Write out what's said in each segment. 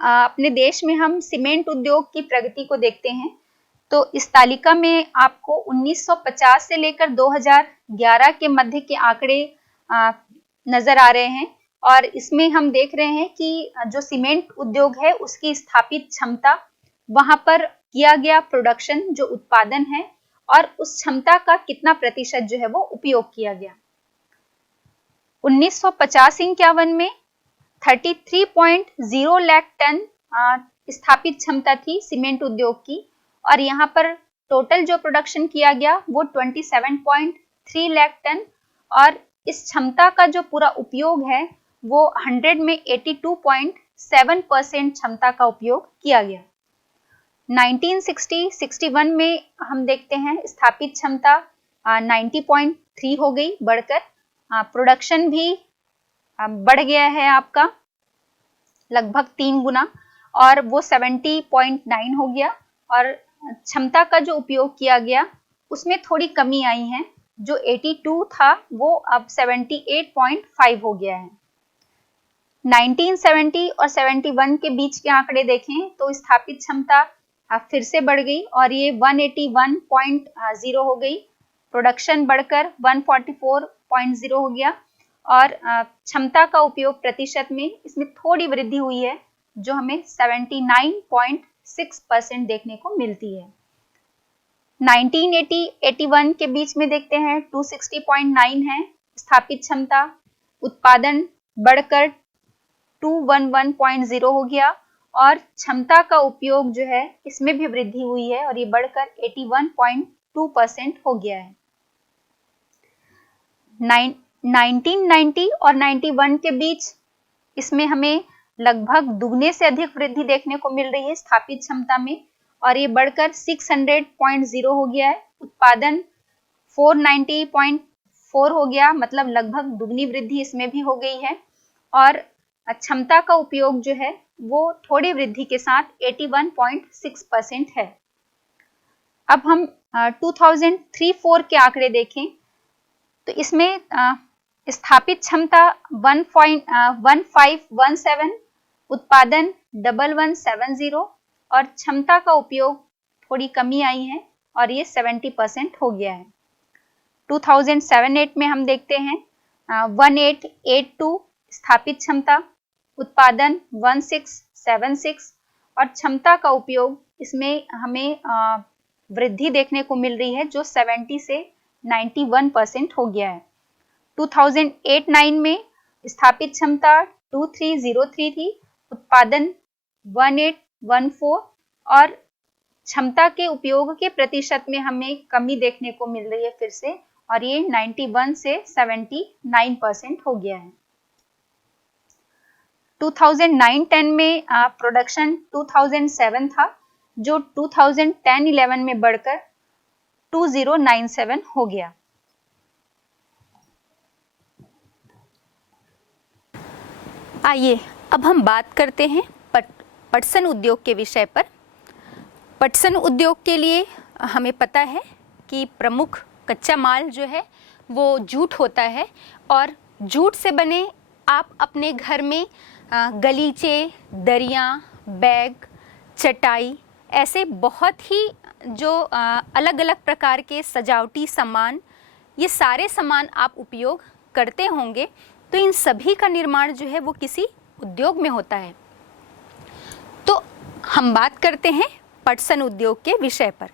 अपने देश में हम सीमेंट उद्योग की प्रगति को देखते हैं तो इस तालिका में आपको 1950 से लेकर 2011 के मध्य के आंकड़े नजर आ रहे हैं और इसमें हम देख रहे हैं कि जो सीमेंट उद्योग है उसकी स्थापित क्षमता, वहां पर किया गया प्रोडक्शन जो उत्पादन है और उस क्षमता का कितना प्रतिशत जो है वो उपयोग किया गया। 1950-51 में 33.0 लाख टन स्थापित क्षमता थी सीमेंट उद्योग की और यहाँ पर टोटल जो प्रोडक्शन किया गया वो 27.3 लाख टन और इस क्षमता का जो पूरा उपयोग है वो 100 में 82.7% क्षमता का उपयोग किया गया। 1960-61 में हम देखते हैं स्थापित क्षमता 90.3 हो गई बढ़कर, प्रोडक्शन भी बढ़ गया है आपका लगभग 3 गुना और वो 70.9 हो गया और क्षमता का जो उपयोग किया गया उसमें थोड़ी कमी आई है, जो 82 था वो अब 78.5 हो गया है। 1970 और 71 के बीच के आंकड़े देखें तो स्थापित क्षमता फिर से बढ़ गई और ये 181.0 हो गई, प्रोडक्शन बढ़कर 144.0 हो गया और क्षमता का उपयोग प्रतिशत में इसमें थोड़ी वृद्धि हुई है जो हमें 79.6% देखने को मिलती है। 1980-81 के बीच में देखते हैं 260.9 है स्थापित क्षमता, उत्पादन बढ़कर 211.0 हो गया और क्षमता का उपयोग जो है इसमें भी वृद्धि हुई है और ये बढ़कर 81.2% हो गया है। 1990 और 91 के बीच इसमें हमें लगभग दुगने से अधिक वृद्धि देखने को मिल रही है स्थापित क्षमता में और ये बढ़कर 600.0 हो गया है, उत्पादन 490.4 हो गया, मतलब लगभग दुगनी वृद्धि इसमें भी हो गई है और क्षमता का उपयोग जो है वो थोड़ी वृद्धि के साथ 81.6% है। अब हम 2003-04 के आंकड़े देखें तो इसमें स्थापित क्षमता 1.1517, उत्पादन 1170 और क्षमता का उपयोग थोड़ी कमी आई है और ये 70% हो गया है। 2007-08 में हम देखते हैं 1882 स्थापित क्षमता, उत्पादन 1676 और क्षमता का उपयोग इसमें हमें वृद्धि देखने को मिल रही है जो 70 से 91% हो गया है। 2008-09 में स्थापित क्षमता 2303 थी, उत्पादन 1814 और क्षमता के उपयोग के प्रतिशत में हमें कमी देखने को मिल रही है फिर से और ये 91 से 79% हो गया है। 2009-10 में प्रोडक्शन 2007 था जो 2010-11 में बढ़कर 2097 हो गया। आइए अब हम बात करते हैं पटसन उद्योग के विषय पर। पटसन उद्योग के लिए हमें पता है कि प्रमुख कच्चा माल जो है वो जूट होता है और जूट से बने आप अपने घर में गलीचे, दरियाँ, बैग, चटाई ऐसे बहुत ही जो अलग अलग प्रकार के सजावटी सामान, ये सारे सामान आप उपयोग करते होंगे, तो इन सभी का निर्माण जो है वो किसी उद्योग में होता है। तो हम बात करते हैं पटसन उद्योग के विषय पर।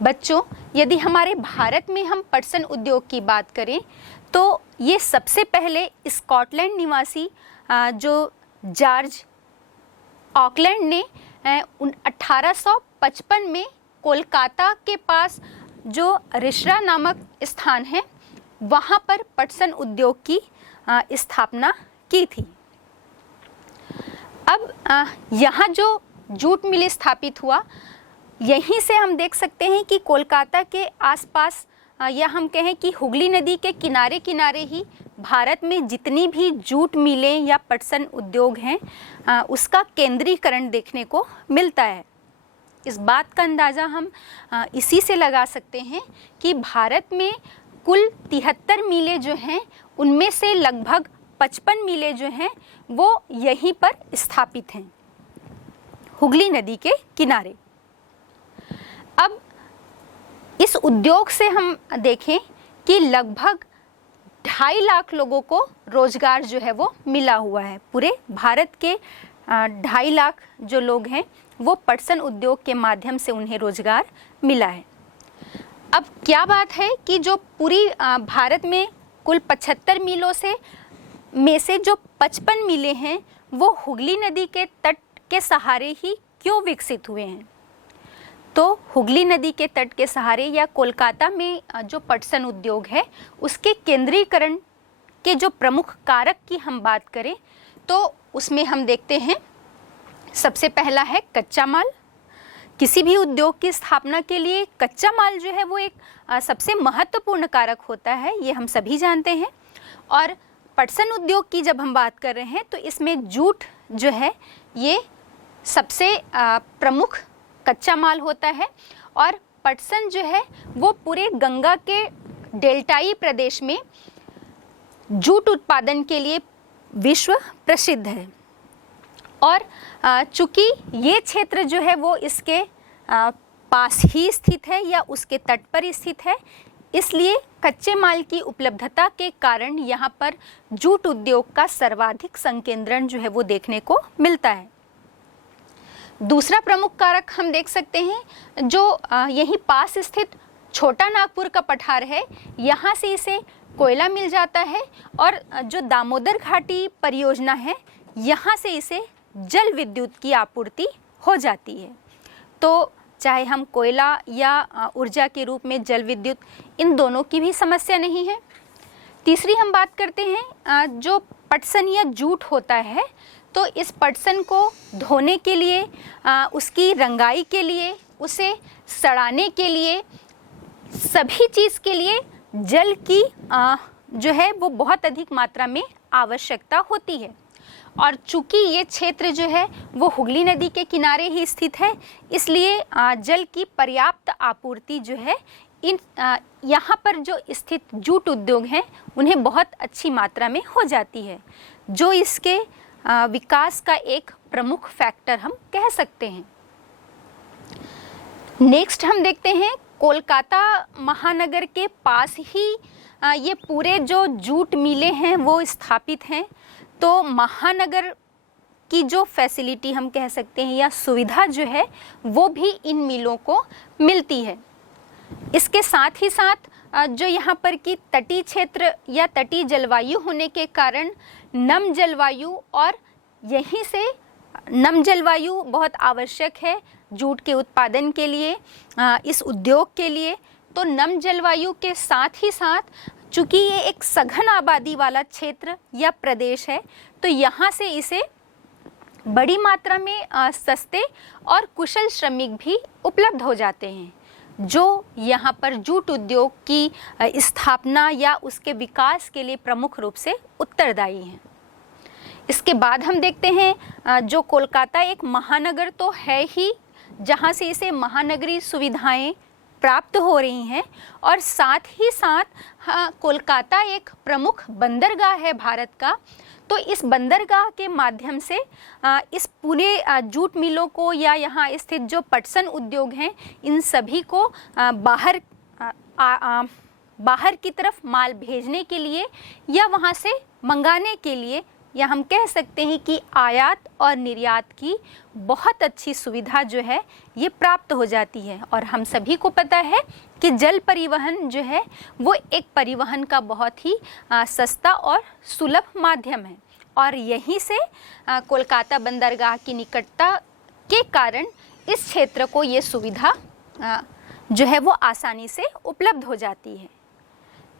बच्चों, यदि हमारे भारत में हम पटसन उद्योग की बात करें तो ये सबसे पहले स्कॉटलैंड निवासी जो जॉर्ज ऑकलैंड ने 1855 में कोलकाता के पास जो रिश्रा नामक स्थान है वहाँ पर पटसन उद्योग की स्थापना की थी। अब यहाँ जो जूट मिल स्थापित हुआ, यहीं से हम देख सकते हैं कि कोलकाता के आसपास या हम कहें कि हुगली नदी के किनारे किनारे ही भारत में जितनी भी जूट मिलें या पटसन उद्योग हैं उसका केंद्रीकरण देखने को मिलता है। इस बात का अंदाज़ा हम इसी से लगा सकते हैं कि भारत में कुल 73 मिलें जो हैं उनमें से लगभग 55 मिलें जो हैं वो यहीं पर स्थापित हैं। हुगली नदी के किनारे। अब इस उद्योग से हम देखें कि लगभग 2.5 लाख लोगों को रोजगार जो है वो मिला हुआ है। पूरे भारत के 2.5 लाख जो लोग हैं वो पटसन उद्योग के माध्यम से उन्हें रोजगार मिला है। अब क्या बात है कि जो पूरी भारत में कुल 75 मिलों में से जो 55 मिलें हैं वो हुगली नदी के तट के सहारे ही क्यों विकसित हुए हैं। तो हुगली नदी के तट के सहारे या कोलकाता में जो पटसन उद्योग है उसके केंद्रीकरण के जो प्रमुख कारक की हम बात करें तो उसमें हम देखते हैं सबसे पहला है कच्चा माल। किसी भी उद्योग की स्थापना के लिए कच्चा माल जो है वो एक सबसे महत्वपूर्ण कारक होता है, ये हम सभी जानते हैं। और पटसन उद्योग की जब हम बात कर रहे हैं तो इसमें जूट जो है ये सबसे प्रमुख कच्चा माल होता है। और पटसन जो है वो पूरे गंगा के डेल्टाई प्रदेश में जूट उत्पादन के लिए विश्व प्रसिद्ध है। और चूँकि ये क्षेत्र जो है वो इसके पास ही स्थित है या उसके तट पर स्थित है, इसलिए कच्चे माल की उपलब्धता के कारण यहाँ पर जूट उद्योग का सर्वाधिक संकेंद्रण जो है वो देखने को मिलता है। दूसरा प्रमुख कारक हम देख सकते हैं जो यहीं पास स्थित छोटा नागपुर का पठार है, यहाँ से इसे कोयला मिल जाता है। और जो दामोदर घाटी परियोजना है यहाँ से इसे जल विद्युत की आपूर्ति हो जाती है। तो चाहे हम कोयला या ऊर्जा के रूप में जल विद्युत, इन दोनों की भी समस्या नहीं है। तीसरी हम बात करते हैं जो पटसन या जूट होता है, तो इस पटसन को धोने के लिए, उसकी रंगाई के लिए, उसे सड़ाने के लिए, सभी चीज़ के लिए जल की जो है वो बहुत अधिक मात्रा में आवश्यकता होती है। और चूँकि ये क्षेत्र जो है वो हुगली नदी के किनारे ही स्थित है, इसलिए जल की पर्याप्त आपूर्ति जो है इन यहाँ पर जो स्थित जूट उद्योग हैं उन्हें बहुत अच्छी मात्रा में हो जाती है, जो इसके विकास का एक प्रमुख फैक्टर हम कह सकते हैं। नेक्स्ट हम देखते हैं कोलकाता महानगर के पास ही ये पूरे जो जूट मिलें हैं वो स्थापित हैं। तो महानगर की जो फैसिलिटी हम कह सकते हैं या सुविधा जो है वो भी इन मिलों को मिलती है। इसके साथ ही साथ जो यहाँ पर की तटीय क्षेत्र या तटीय जलवायु होने के कारण नम जलवायु, और यहीं से नम जलवायु बहुत आवश्यक है जूट के उत्पादन के लिए, इस उद्योग के लिए। तो नम जलवायु के साथ ही साथ चूँकि ये एक सघन आबादी वाला क्षेत्र या प्रदेश है, तो यहाँ से इसे बड़ी मात्रा में सस्ते और कुशल श्रमिक भी उपलब्ध हो जाते हैं, जो यहाँ पर जूट उद्योग की स्थापना या उसके विकास के लिए प्रमुख रूप से उत्तरदायी हैं। इसके बाद हम देखते हैं जो कोलकाता एक महानगर तो है ही, जहाँ से इसे महानगरीय सुविधाएं प्राप्त हो रही हैं, और साथ ही साथ कोलकाता एक प्रमुख बंदरगाह है भारत का। तो इस बंदरगाह के माध्यम से इस पूरे जूट मिलों को या यहाँ स्थित जो पटसन उद्योग हैं इन सभी को बाहर की तरफ माल भेजने के लिए या वहाँ से मंगाने के लिए, या हम कह सकते हैं कि आयात और निर्यात की बहुत अच्छी सुविधा जो है ये प्राप्त हो जाती है। और हम सभी को पता है कि जल परिवहन जो है वो एक परिवहन का बहुत ही सस्ता और सुलभ माध्यम है, और यहीं से कोलकाता बंदरगाह की निकटता के कारण इस क्षेत्र को ये सुविधा जो है वो आसानी से उपलब्ध हो जाती है।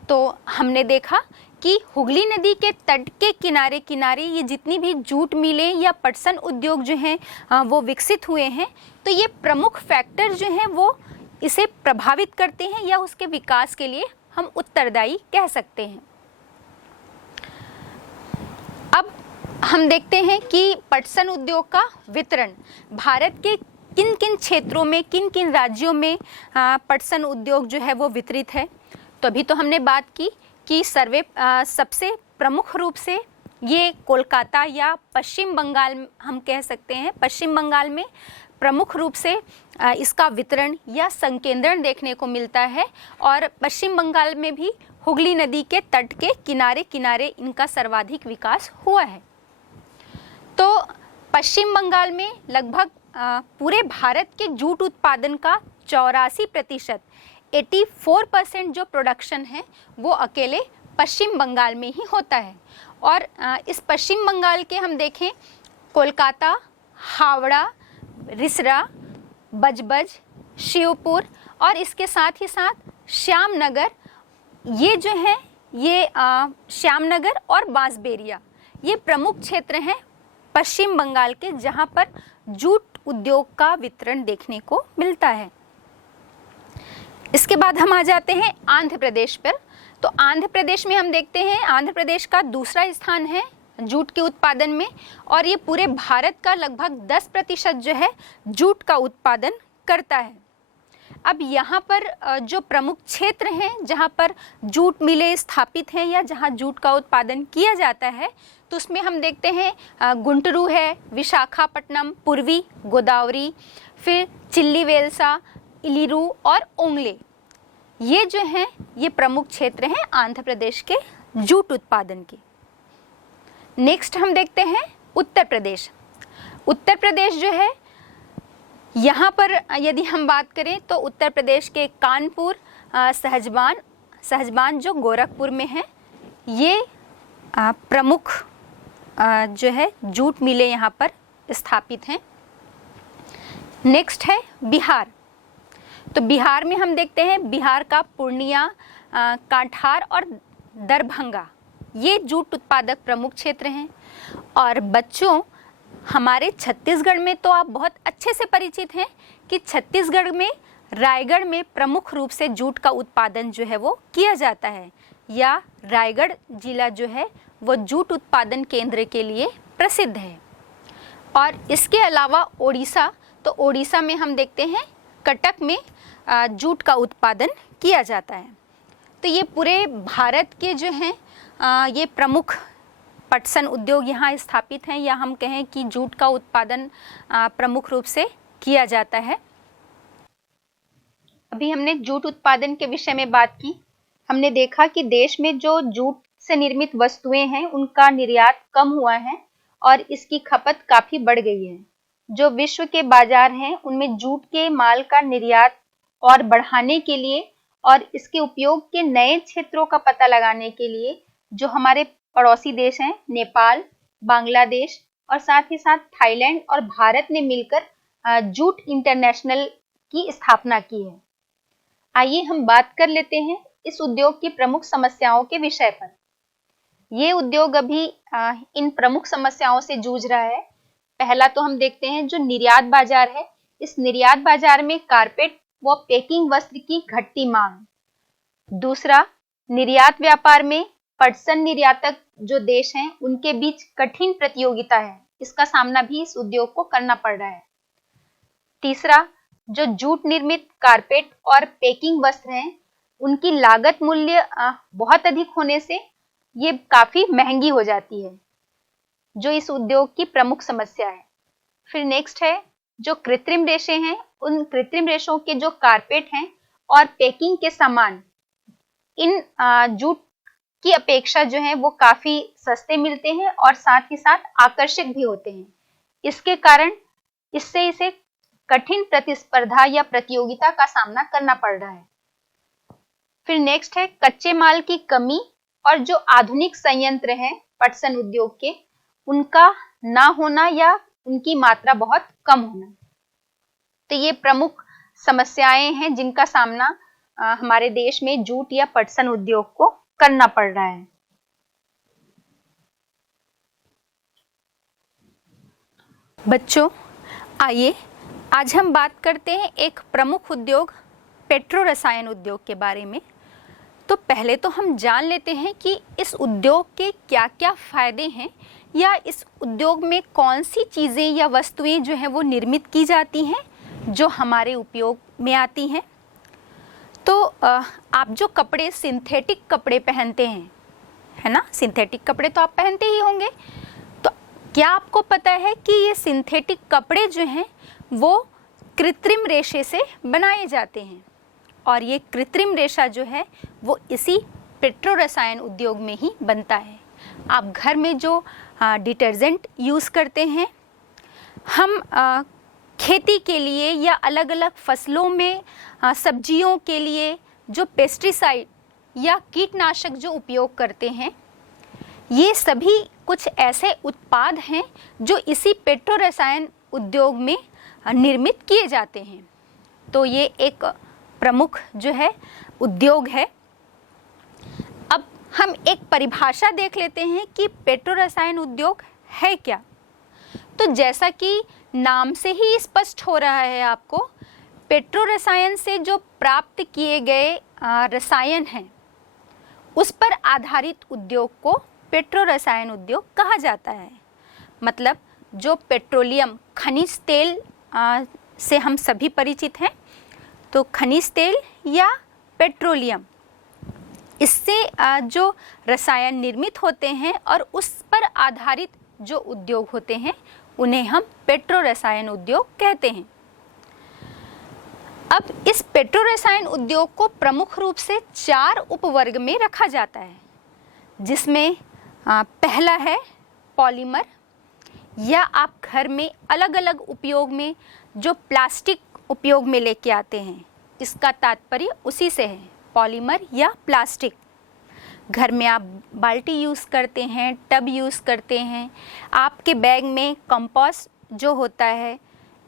तो हमने देखा कि हुगली नदी के तट के किनारे किनारे ये जितनी भी जूट मिलें या पटसन उद्योग जो हैं वो विकसित हुए हैं, तो ये प्रमुख फैक्टर जो हैं वो इसे प्रभावित करते हैं या उसके विकास के लिए हम उत्तरदायी कह सकते हैं। अब हम देखते हैं कि पटसन उद्योग का वितरण भारत के किन किन क्षेत्रों में, किन किन राज्यों में पटसन उद्योग जो है वो वितरित है। तो अभी तो हमने बात की कि सबसे प्रमुख रूप से ये कोलकाता या पश्चिम बंगाल हम कह सकते हैं, पश्चिम बंगाल में प्रमुख रूप से इसका वितरण या संकेंद्रण देखने को मिलता है और पश्चिम बंगाल में भी हुगली नदी के तट के किनारे किनारे इनका सर्वाधिक विकास हुआ है। तो पश्चिम बंगाल में लगभग पूरे भारत के जूट उत्पादन का 84%, 84% जो प्रोडक्शन है वो अकेले पश्चिम बंगाल में ही होता है। और इस पश्चिम बंगाल के हम देखें कोलकाता, हावड़ा, रिसरा, बजबज, शिवपुर और इसके साथ ही साथ श्यामनगर, ये जो है ये श्यामनगर और बांसबेरिया, ये प्रमुख क्षेत्र हैं पश्चिम बंगाल के जहां पर जूट उद्योग का वितरण देखने को मिलता है। इसके बाद हम आ जाते हैं आंध्र प्रदेश पर। तो आंध्र प्रदेश में हम देखते हैं आंध्र प्रदेश का दूसरा स्थान है जूट के उत्पादन में और ये पूरे भारत का लगभग 10% जो है जूट का उत्पादन करता है। अब यहाँ पर जो प्रमुख क्षेत्र हैं जहाँ पर जूट मिलें स्थापित हैं या जहाँ जूट का उत्पादन किया जाता है, तो उसमें हम देखते हैं गुंटुरु है, विशाखापट्टनम, पूर्वी गोदावरी, फिर चिल्लीवेल्सा, इलिरू और ओंगले, ये जो हैं ये प्रमुख क्षेत्र हैं आंध्र प्रदेश के जूट उत्पादन के। नेक्स्ट हम देखते हैं उत्तर प्रदेश। उत्तर प्रदेश जो है यहाँ पर यदि हम बात करें तो उत्तर प्रदेश के कानपुर, सहजबान जो गोरखपुर में है, ये प्रमुख जो है जूट मिलें यहाँ पर स्थापित हैं। नेक्स्ट है बिहार। तो बिहार में हम देखते हैं बिहार का पूर्णिया, कांठार और दरभंगा, ये जूट उत्पादक प्रमुख क्षेत्र हैं। और बच्चों हमारे छत्तीसगढ़ में तो आप बहुत अच्छे से परिचित हैं कि छत्तीसगढ़ में रायगढ़ में प्रमुख रूप से जूट का उत्पादन जो है वो किया जाता है, या रायगढ़ जिला जो है वो जूट उत्पादन केंद्र के लिए प्रसिद्ध है। और इसके अलावा ओडिशा, तो ओडिशा में हम देखते हैं कटक में जूट का उत्पादन किया जाता है। तो ये पूरे भारत के जो हैं ये प्रमुख पटसन उद्योग यहाँ स्थापित हैं, या हम कहें कि जूट का उत्पादन प्रमुख रूप से किया जाता है। अभी हमने जूट उत्पादन के विषय में बात की। हमने देखा कि देश में जो जूट से निर्मित वस्तुएं हैं उनका निर्यात कम हुआ है और इसकी खपत काफी बढ़ गई है। जो विश्व के बाजार हैं उनमें जूट के माल का निर्यात और बढ़ाने के लिए और इसके उपयोग के नए क्षेत्रों का पता लगाने के लिए जो हमारे पड़ोसी देश हैं नेपाल, बांग्लादेश और साथ ही साथ थाईलैंड और भारत ने मिलकर जूट इंटरनेशनल की स्थापना की है। आइए हम बात कर लेते हैं इस उद्योग की प्रमुख समस्याओं के विषय पर। ये उद्योग अभी इन प्रमुख समस्याओं से जूझ रहा है। पहला तो हम देखते हैं जो निर्यात बाजार है। इस निर्यात बाजार में कारपेट व पैकिंग वस्त्र की घटती मांग। दूसरा, निर्यात व्यापार में पटसन निर्यातक जो देश हैं उनके बीच कठिन प्रतियोगिता है, इसका सामना भी इस उद्योग को करना पड़ रहा है। तीसरा, जो जूट निर्मित कारपेट और पैकिंग वस्त्र हैं उनकी लागत मूल्य बहुत अधिक होने से ये काफी महंगी हो जाती है, जो इस उद्योग की प्रमुख समस्या है। फिर नेक्स्ट है जो कृत्रिम रेशे हैं, उन कृत्रिम रेशों के जो कारपेट हैं और पैकिंग के सामान इन जूट की अपेक्षा जो है वो काफी सस्ते मिलते हैं और साथ ही साथ आकर्षक भी होते हैं। इसके कारण इससे इसे कठिन प्रतिस्पर्धा या प्रतियोगिता का सामना करना पड़ रहा है। फिर नेक्स्ट है कच्चे माल की कमी और जो आधुनिक संयंत्र हैं पटसन उद्योग के उनका ना होना या उनकी मात्रा बहुत कम होना। तो ये प्रमुख समस्याएं हैं जिनका सामना हमारे देश में जूट या पटसन उद्योग को करना पड़ रहा है। बच्चों आइए आज हम बात करते हैं एक प्रमुख उद्योग पेट्रो रसायन उद्योग के बारे में। तो पहले तो हम जान लेते हैं कि इस उद्योग के क्या क्या फायदे हैं या इस उद्योग में कौन सी चीज़ें या वस्तुएं जो हैं वो निर्मित की जाती हैं जो हमारे उपयोग में आती हैं। तो आप जो कपड़े सिंथेटिक कपड़े पहनते हैं, है ना, सिंथेटिक कपड़े तो आप पहनते ही होंगे। तो क्या आपको पता है कि ये सिंथेटिक कपड़े जो हैं वो कृत्रिम रेशे से बनाए जाते हैं, और ये कृत्रिम रेशा जो है वो इसी पेट्रो रसायन उद्योग में ही बनता है। आप घर में जो डिटर्जेंट यूज़ करते हैं, हम खेती के लिए या अलग अलग फसलों में सब्जियों के लिए जो पेस्टिसाइड या कीटनाशक जो उपयोग करते हैं, ये सभी कुछ ऐसे उत्पाद हैं जो इसी पेट्रो रसायन उद्योग में निर्मित किए जाते हैं। तो ये एक प्रमुख जो है उद्योग है। अब हम एक परिभाषा देख लेते हैं कि पेट्रो रसायन उद्योग है क्या। तो जैसा कि नाम से ही स्पष्ट हो रहा है आपको, पेट्रो रसायन से जो प्राप्त किए गए रसायन हैं उस पर आधारित उद्योग को पेट्रो रसायन उद्योग कहा जाता है। मतलब जो पेट्रोलियम खनिज तेल से हम सभी परिचित हैं, तो खनिज तेल या पेट्रोलियम, इससे जो रसायन निर्मित होते हैं और उस पर आधारित जो उद्योग होते हैं उन्हें हम पेट्रो रसायन उद्योग कहते हैं। अब इस पेट्रो रसायन उद्योग को प्रमुख रूप से 4 उपवर्ग में रखा जाता है, जिसमें पहला है पॉलीमर, या आप घर में अलग अलग उपयोग में जो प्लास्टिक उपयोग में लेके आते हैं, इसका तात्पर्य उसी से है, पॉलीमर या प्लास्टिक। घर में आप बाल्टी यूज़ करते हैं, टब यूज़ करते हैं, आपके बैग में कंपोस्ट जो होता है,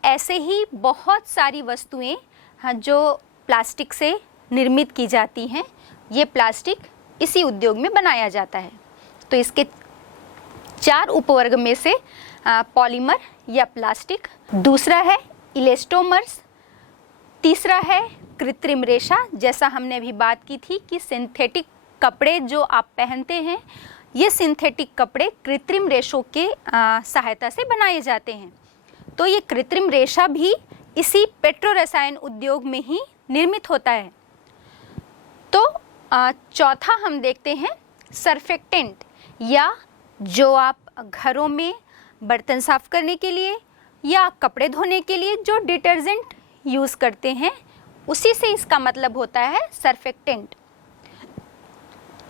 ऐसे ही बहुत सारी वस्तुएं जो प्लास्टिक से निर्मित की जाती हैं, ये प्लास्टिक इसी उद्योग में बनाया जाता है। तो इसके 4 उपवर्ग में से पॉलीमर या प्लास्टिक, दूसरा है इलेस्टोमर्स, तीसरा है कृत्रिम रेशा, जैसा हमने अभी बात की थी कि सिंथेटिक कपड़े जो आप पहनते हैं, ये सिंथेटिक कपड़े कृत्रिम रेशों के सहायता से बनाए जाते हैं। तो ये कृत्रिम रेशा भी इसी पेट्रो रसायन उद्योग में ही निर्मित होता है। तो चौथा हम देखते हैं सर्फेक्टेंट, या जो आप घरों में बर्तन साफ करने के लिए या कपड़े धोने के लिए जो डिटर्जेंट यूज़ करते हैं, उसी से इसका मतलब होता है सर्फेक्टेंट।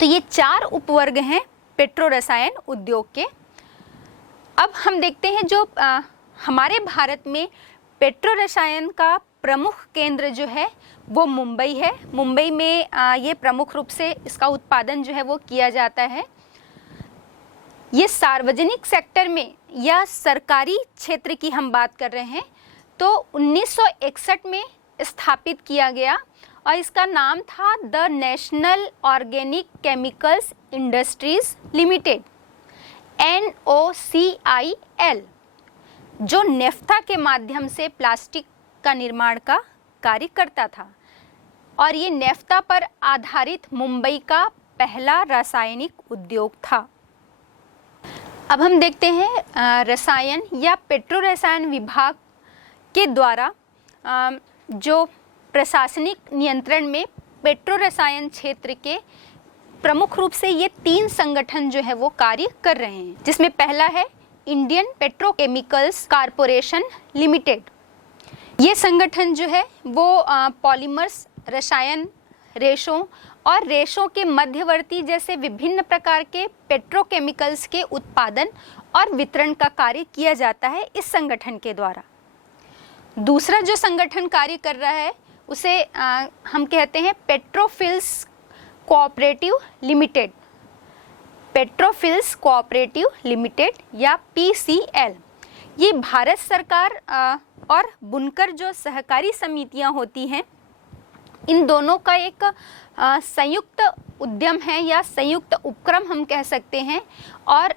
तो ये 4 उपवर्ग हैं पेट्रो रसायन उद्योग के। अब हम देखते हैं जो हमारे भारत में पेट्रो रसायन का प्रमुख केंद्र जो है वो मुंबई है। मुंबई में ये प्रमुख रूप से इसका उत्पादन जो है वो किया जाता है। ये सार्वजनिक सेक्टर में या सरकारी क्षेत्र की हम बात कर रहे हैं तो 1961 में स्थापित किया गया, और इसका नाम था the national organic chemicals industries limited, NOCIL, जो नेफ्था के माध्यम से प्लास्टिक का निर्माण का कार्य करता था। और ये नेफ्था पर आधारित मुंबई का पहला रासायनिक उद्योग था। अब हम देखते हैं रसायन या पेट्रो रसायन विभाग के द्वारा जो प्रशासनिक नियंत्रण में पेट्रो रसायन क्षेत्र के प्रमुख रूप से ये 3 संगठन जो है वो कार्य कर रहे हैं, जिसमें पहला है इंडियन पेट्रोकेमिकल्स कॉरपोरेशन लिमिटेड। ये संगठन जो है वो पॉलीमर्स, रसायन, रेशों और रेशों के मध्यवर्ती जैसे विभिन्न प्रकार के पेट्रोकेमिकल्स के उत्पादन और वितरण का कार्य किया जाता है इस संगठन के द्वारा। दूसरा जो संगठन कार्य कर रहा है उसे हम कहते हैं पेट्रोफिल्स कोऑपरेटिव लिमिटेड, पेट्रोफिल्स कोऑपरेटिव लिमिटेड या PCL। ये भारत सरकार और बुनकर जो सहकारी समितियां होती हैं, इन दोनों का एक संयुक्त उद्यम है या संयुक्त उपक्रम हम कह सकते हैं। और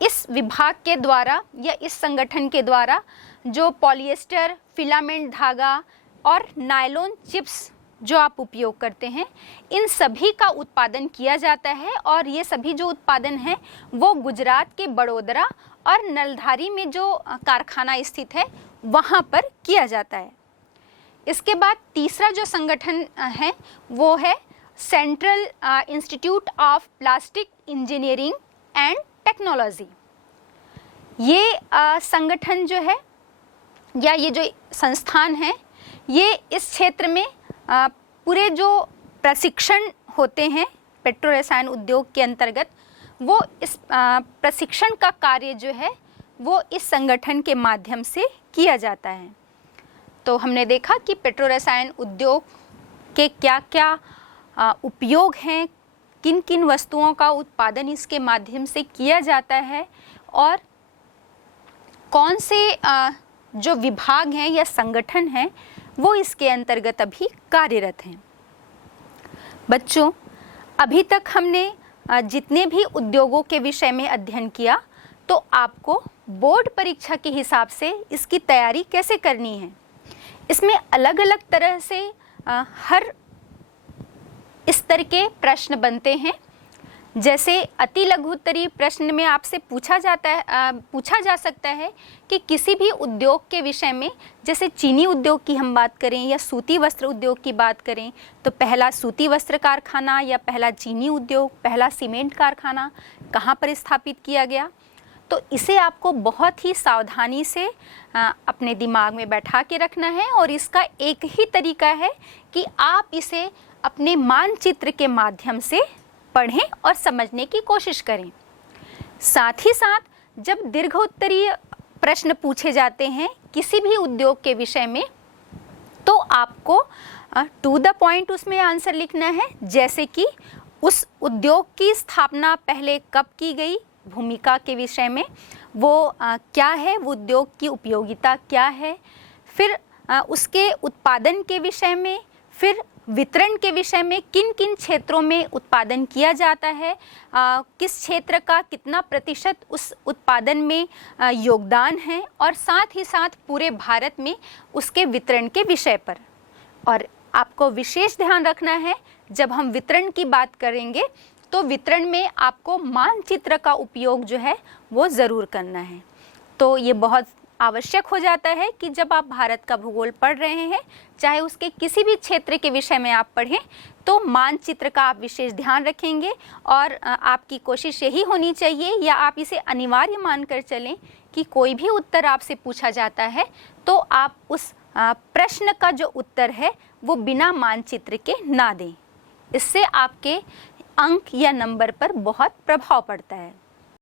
इस विभाग के द्वारा या इस संगठन के द्वारा जो पॉलिएस्टर, फिलामेंट धागा और नायलॉन चिप्स जो आप उपयोग करते हैं, इन सभी का उत्पादन किया जाता है। और ये सभी जो उत्पादन है वो गुजरात के बड़ोदरा और नलधारी में जो कारखाना स्थित है वहाँ पर किया जाता है। इसके बाद तीसरा जो संगठन है वो है central institute of plastic engineering and technology. ये संगठन जो है या ये जो संस्थान है, ये इस क्षेत्र में पूरे जो प्रशिक्षण होते हैं पेट्रो रसायन उद्योग के अंतर्गत, वो इस प्रशिक्षण का कार्य जो है वो इस संगठन के माध्यम से किया जाता है। तो हमने देखा कि पेट्रो रसायन उद्योग के क्या क्या उपयोग हैं, किन किन वस्तुओं का उत्पादन इसके माध्यम से किया जाता है और कौन से जो विभाग हैं या संगठन हैं वो इसके अंतर्गत अभी कार्यरत हैं। बच्चों, अभी तक हमने जितने भी उद्योगों के विषय में अध्ययन किया, तो आपको बोर्ड परीक्षा के हिसाब से इसकी तैयारी कैसे करनी है, इसमें अलग अलग तरह से हर स्तर के प्रश्न बनते हैं। जैसे अति लघु उत्तरीय प्रश्न में आपसे पूछा जा सकता है कि किसी भी उद्योग के विषय में, जैसे चीनी उद्योग की हम बात करें या सूती वस्त्र उद्योग की बात करें, तो पहला सूती वस्त्र कारखाना या पहला चीनी उद्योग, पहला सीमेंट कारखाना कहाँ पर स्थापित किया गया। तो इसे आपको बहुत ही सावधानी से अपने दिमाग में बैठा के रखना है और इसका एक ही तरीका है कि आप इसे अपने मानचित्र के माध्यम से पढ़ें और समझने की कोशिश करें। साथ ही साथ जब दीर्घ उत्तरीय प्रश्न पूछे जाते हैं किसी भी उद्योग के विषय में, तो आपको टू द पॉइंट उसमें आंसर लिखना है। जैसे कि उस उद्योग की स्थापना पहले कब की गई, भूमिका के विषय में वो क्या है, वो उद्योग की उपयोगिता क्या है, फिर उसके उत्पादन के विषय में, फिर वितरण के विषय में किन किन क्षेत्रों में उत्पादन किया जाता है, किस क्षेत्र का कितना प्रतिशत उस उत्पादन में योगदान है, और साथ ही साथ पूरे भारत में उसके वितरण के विषय पर। और आपको विशेष ध्यान रखना है, जब हम वितरण की बात करेंगे तो वितरण में आपको मानचित्र का उपयोग जो है वो ज़रूर करना है। तो ये बहुत आवश्यक हो जाता है कि जब आप भारत का भूगोल पढ़ रहे हैं, चाहे उसके किसी भी क्षेत्र के विषय में आप पढ़ें, तो मानचित्र का आप विशेष ध्यान रखेंगे। और आपकी कोशिश यही होनी चाहिए, या आप इसे अनिवार्य मानकर चलें कि कोई भी उत्तर आपसे पूछा जाता है तो आप उस प्रश्न का जो उत्तर है वो बिना मानचित्र के ना दें। इससे आपके अंक या नंबर पर बहुत प्रभाव पड़ता है।